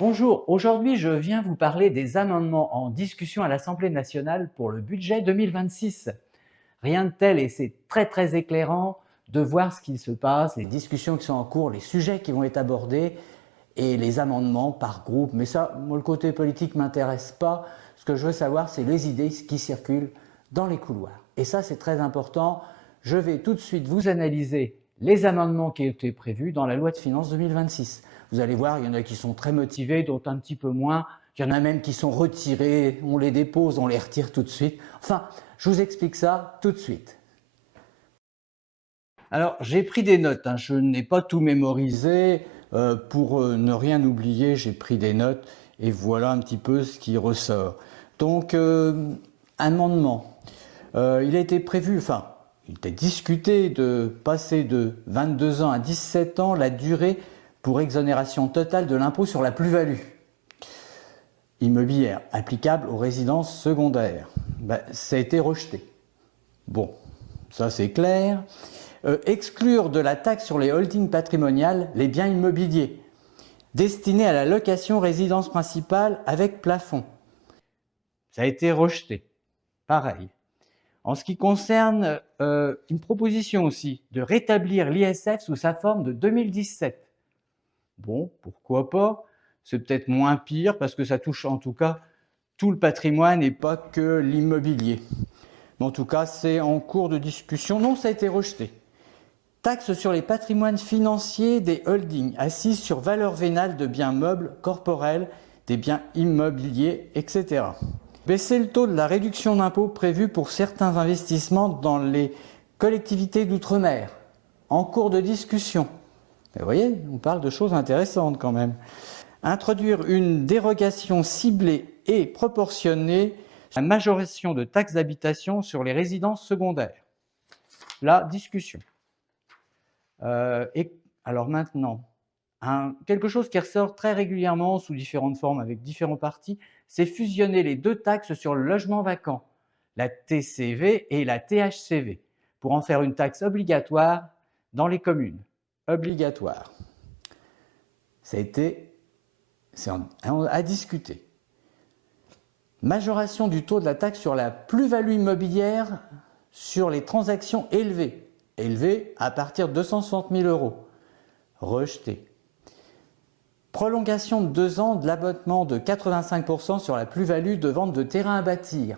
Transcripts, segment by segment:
Bonjour, aujourd'hui je viens vous parler des amendements en discussion à l'Assemblée nationale pour le budget 2026. Rien de tel et c'est très éclairant de voir ce qui se passe, les discussions qui sont en cours, les sujets qui vont être abordés et les amendements par groupe. Mais ça, moi le côté politique ne m'intéresse pas. Ce que je veux savoir, c'est les idées qui circulent dans les couloirs. Et ça, c'est très important. Je vais tout de suite vous analyser les amendements qui étaient prévus dans la loi de finances 2026. Vous allez voir, il y en a qui sont très motivés, d'autres un petit peu moins. Il y en a même qui sont retirés, on les dépose, on les retire tout de suite. Enfin, je vous explique ça tout de suite. Alors, j'ai pris des notes, hein. Je n'ai pas tout mémorisé. Pour ne rien oublier, j'ai pris des notes et voilà un petit peu ce qui ressort. Donc, amendement. Il a été prévu, enfin, il était discuté de passer de 22 ans à 17 ans la durée pour exonération totale de l'impôt sur la plus-value immobilière applicable aux résidences secondaires. Ça a été rejeté. Bon, ça c'est clair. Exclure de la taxe sur les holdings patrimoniales les biens immobiliers destinés à la location résidence principale avec plafond. Ça a été rejeté. Pareil. En ce qui concerne une proposition aussi de rétablir l'ISF sous sa forme de 2017. Bon, pourquoi pas? C'est peut-être moins pire parce que ça touche en tout cas tout le patrimoine et pas que l'immobilier. Mais en tout cas, c'est en cours de discussion. Non, ça a été rejeté. Taxe sur les patrimoines financiers des holdings assises sur valeur vénale de biens meubles, corporels, des biens immobiliers, etc. Baisser le taux de la réduction d'impôt prévue pour certains investissements dans les collectivités d'outre-mer, en cours de discussion. Et vous voyez, on parle de choses intéressantes quand même. Introduire une dérogation ciblée et proportionnée à la majoration de taxes d'habitation sur les résidences secondaires. La discussion. Et alors maintenant, quelque chose qui ressort très régulièrement sous différentes formes avec différents partis, c'est fusionner les deux taxes sur le logement vacant, la TCV et la THCV, pour en faire une taxe obligatoire dans les communes. Obligatoire. C'est à discuter. Majoration du taux de la taxe sur la plus-value immobilière sur les transactions élevées. Élevées à partir de 260 000 €. Rejeté. Prolongation de 2 ans de l'abattement de 85% sur la plus-value de vente de terrain à bâtir.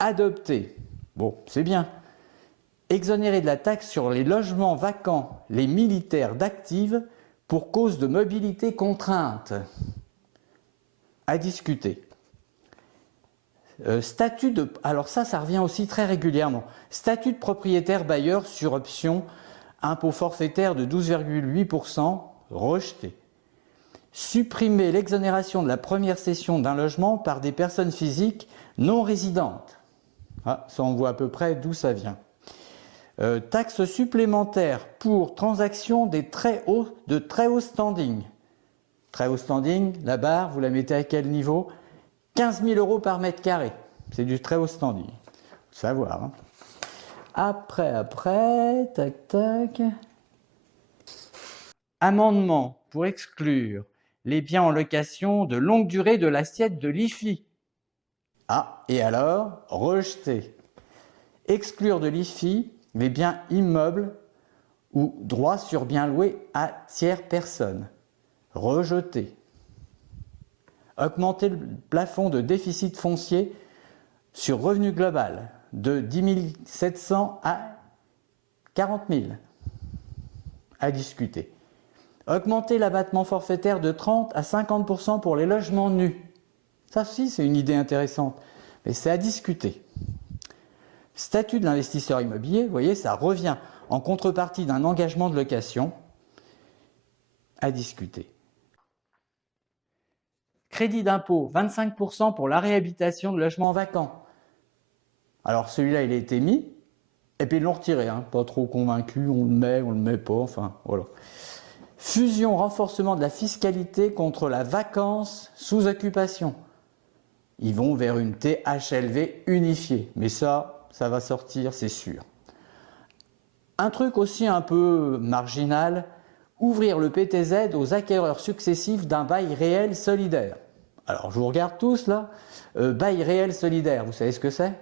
Adopté. Bon, c'est bien. Exonérer de la taxe sur les logements vacants les militaires d'active pour cause de mobilité contrainte. À discuter. Alors ça revient aussi très régulièrement. Statut de propriétaire bailleur sur option, impôt forfaitaire de 12,8%, rejeté. Supprimer l'exonération de la première cession d'un logement par des personnes physiques non résidentes. Ah, ça on voit à peu près d'où ça vient. Taxe supplémentaire pour transactions de très haut standing. Très haut standing, la barre, vous la mettez à quel niveau? 15 000 € par mètre carré. C'est du très haut standing. Faut savoir. Hein. Après, tac. Amendement pour exclure les biens en location de longue durée de l'assiette de l'IFI. Ah, et alors, rejeté. Exclure de l'IFI les biens immeubles ou droits sur biens loués à tiers personnes. Rejeté. Augmenter le plafond de déficit foncier sur revenu global de 10 700 à 40 000. À discuter. Augmenter l'abattement forfaitaire de 30 à 50% pour les logements nus. Ça aussi, c'est une idée intéressante, mais c'est à discuter. Statut de l'investisseur immobilier, vous voyez, ça revient en contrepartie d'un engagement de location. À discuter. Crédit d'impôt, 25% pour la réhabilitation de logements vacants. Alors celui-là, il a été mis, et puis ils l'ont retiré, hein, pas trop convaincu, on le met pas, enfin voilà. Fusion, renforcement de la fiscalité contre la vacance sous occupation. Ils vont vers une THLV unifiée, mais ça va sortir, c'est sûr. Un truc aussi un peu marginal, ouvrir le PTZ aux acquéreurs successifs d'un bail réel solidaire. Alors je vous regarde tous là, bail réel solidaire, vous savez ce que c'est?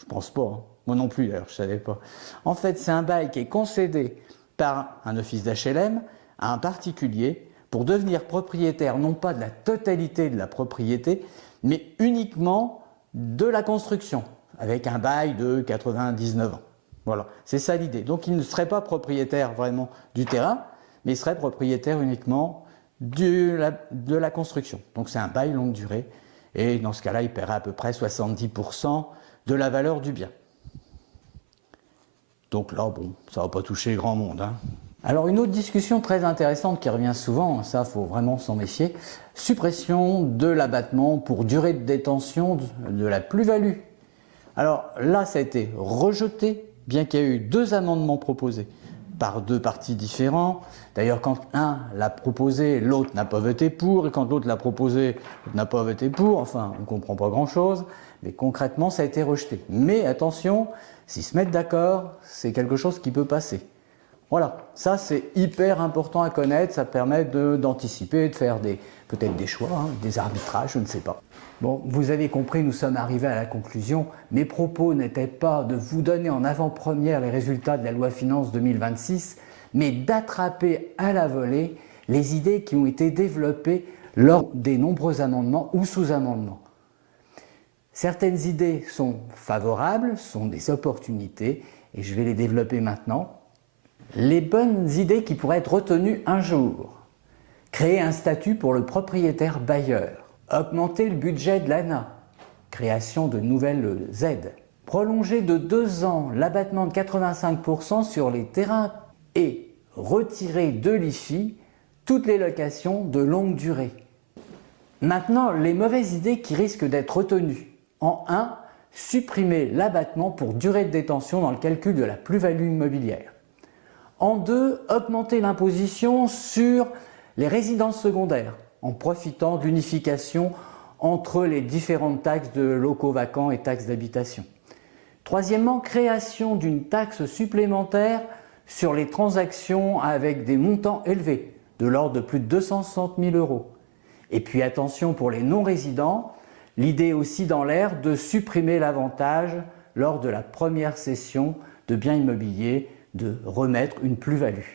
Je pense pas, hein. Moi non plus d'ailleurs, je savais pas. En fait, c'est un bail qui est concédé par un office d'HLM à un particulier pour devenir propriétaire non pas de la totalité de la propriété, mais uniquement de la construction, avec un bail de 99 ans. Voilà, c'est ça l'idée. Donc il ne serait pas propriétaire vraiment du terrain, mais il serait propriétaire uniquement de la construction. Donc c'est un bail longue durée, et dans ce cas-là, il paiera à peu près 70% de la valeur du bien. Donc là, bon, ça ne va pas toucher grand monde, hein. Alors une autre discussion très intéressante qui revient souvent, ça il faut vraiment s'en méfier, suppression de l'abattement pour durée de détention de la plus-value. Alors là, ça a été rejeté, bien qu'il y ait eu 2 amendements proposés par 2 partis différents. D'ailleurs, quand un l'a proposé, l'autre n'a pas voté pour, et quand l'autre l'a proposé, l'autre n'a pas voté pour. Enfin, on ne comprend pas grand-chose, mais concrètement, ça a été rejeté. Mais attention, s'ils se mettent d'accord, c'est quelque chose qui peut passer. Voilà, ça c'est hyper important à connaître, ça permet d'anticiper, de faire peut-être des choix, hein, des arbitrages, je ne sais pas. Bon, vous avez compris, nous sommes arrivés à la conclusion. Mes propos n'étaient pas de vous donner en avant-première les résultats de la loi Finances 2026, mais d'attraper à la volée les idées qui ont été développées lors des nombreux amendements ou sous-amendements. Certaines idées sont favorables, sont des opportunités, et je vais les développer maintenant. Les bonnes idées qui pourraient être retenues un jour. Créer un statut pour le propriétaire bailleur. Augmenter le budget de l'ANA. Création de nouvelles aides. Prolonger de 2 ans l'abattement de 85% sur les terrains et retirer de l'IFI toutes les locations de longue durée. Maintenant, les mauvaises idées qui risquent d'être retenues. En 1, supprimer l'abattement pour durée de détention dans le calcul de la plus-value immobilière. En 2, augmenter l'imposition sur les résidences secondaires en profitant de l'unification entre les différentes taxes de locaux vacants et taxes d'habitation. Troisièmement, création d'une taxe supplémentaire sur les transactions avec des montants élevés, de l'ordre de plus de 260 000 €. Et puis attention pour les non-résidents, l'idée aussi dans l'air de supprimer l'avantage lors de la première cession de biens immobiliers de remettre une plus-value.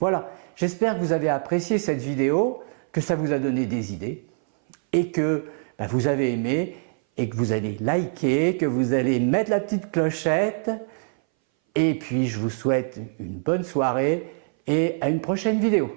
Voilà, j'espère que vous avez apprécié cette vidéo, que ça vous a donné des idées et que vous avez aimé et que vous allez liker, que vous allez mettre la petite clochette et puis je vous souhaite une bonne soirée et à une prochaine vidéo.